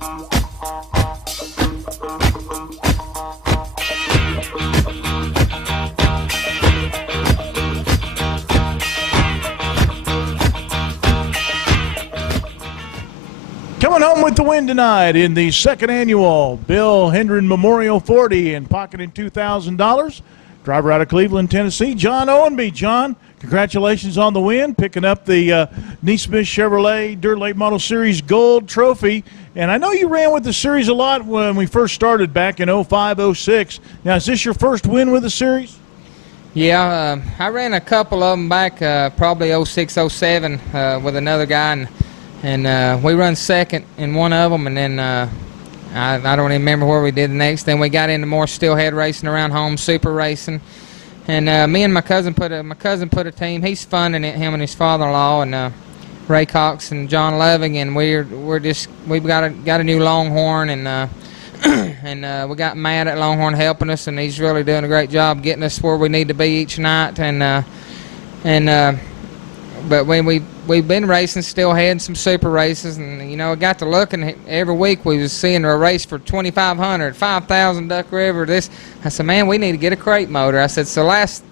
Coming home with the win tonight in the second annual Bill Hendren Memorial 40 and pocketing $2,000. Driver out of Cleveland, Tennessee, John Ownbey. John, congratulations on the win, picking up the Neesmith Chevrolet Dirt Late Model Series Gold Trophy. And I know you ran with the series a lot when we first started back in 05, 06. Now, is this your first win with the series? Yeah, I ran a couple of them back probably 06, 07 with another guy, and we run second in one of them, and then I don't even remember where we did the next. Then we got into more steelhead racing around home, super racing, and me and my cousin put a team. He's funding it, him and his father-in-law, and Ray Cox and John Loving, and we've got a new Longhorn, and and we got Matt at Longhorn helping us, and he's really doing a great job getting us where we need to be each night, but when we've been racing steelhead, some super races, and I got to looking every week. We was seeing a race for 2,500, 5,000 Duck River. I said, man, we need to get a crate motor. I said, so last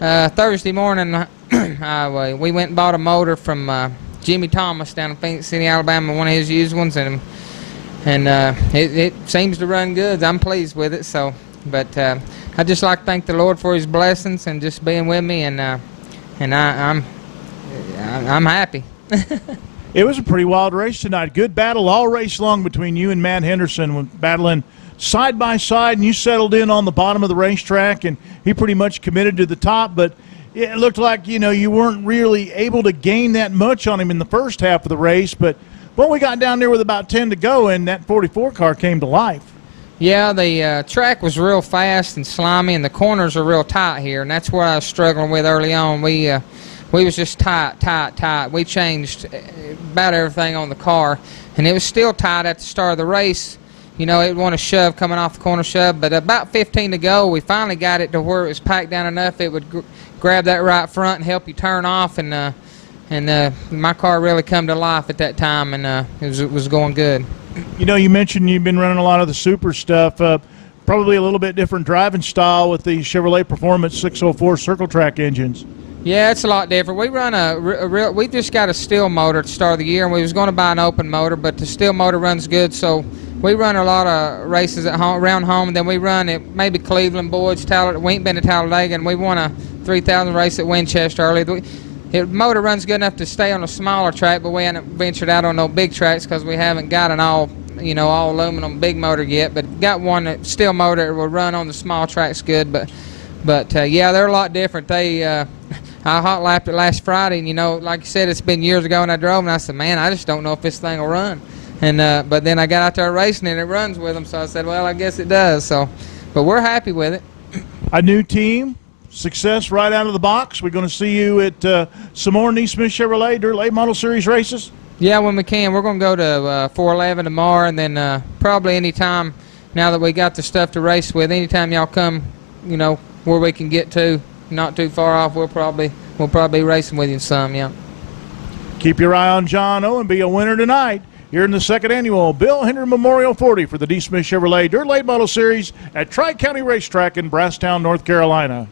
Thursday morning, we went and bought a motor from Jimmy Thomas down in Phoenix City, Alabama, one of his used ones, and it seems to run good. I'm pleased with it. So, but I just like to thank the Lord for His blessings and just being with me, and I'm happy. It was a pretty wild race tonight. Good battle all race long between you and Matt Henderson, battling side by side, and you settled in on the bottom of the racetrack, and he pretty much committed to the top. But it looked like you weren't really able to gain that much on him in the first half of the race. But when we got down there with about 10 to go, and that 44 car came to life. Yeah, the track was real fast and slimy, and the corners are real tight here, and that's what I was struggling with early on. We was just tight. We changed about everything on the car, and it was still tight at the start of the race. It would want to shove coming off the corner shove, but about 15 to go, we finally got it to where it was packed down enough it would grab that right front and help you turn off, and my car really come to life at that time, and it was going good. You mentioned you've been running a lot of the super stuff, probably a little bit different driving style with the Chevrolet Performance 604 Circle Track engines. Yeah, it's a lot different. We run we just got a steel motor at the start of the year, and we was going to buy an open motor, but the steel motor runs good, so we run a lot of races at home, around home, and then we run at maybe Cleveland, Boyd's, we ain't been to Talladega, and we won a 3,000 race at Winchester early. The motor runs good enough to stay on a smaller track, but we haven't ventured out on no big tracks because we haven't got an all aluminum big motor yet, but got one that steel motor that will run on the small tracks good, but yeah, they're a lot different. I hot lapped it last Friday, and like you said, it's been years ago, and I drove, and I said, man, I just don't know if this thing will run. And but then I got out there racing, and it runs with them, so I said, well, I guess it does. So, but we're happy with it. A new team, success right out of the box. We're going to see you at some more Neesmith Chevrolet Dirt Late Model Series races. Yeah, when we can. We're going to go to 411 tomorrow, and then probably anytime now that we got the stuff to race with, anytime y'all come, where we can get to. Not too far off, we'll probably be racing with you some, yeah. Keep your eye on John Ownbey, a winner tonight here in the second annual Bill Hendren Memorial 40 for the Neesmith Chevrolet Dirt Late Model Series at Tri-County Racetrack in Brasstown, North Carolina.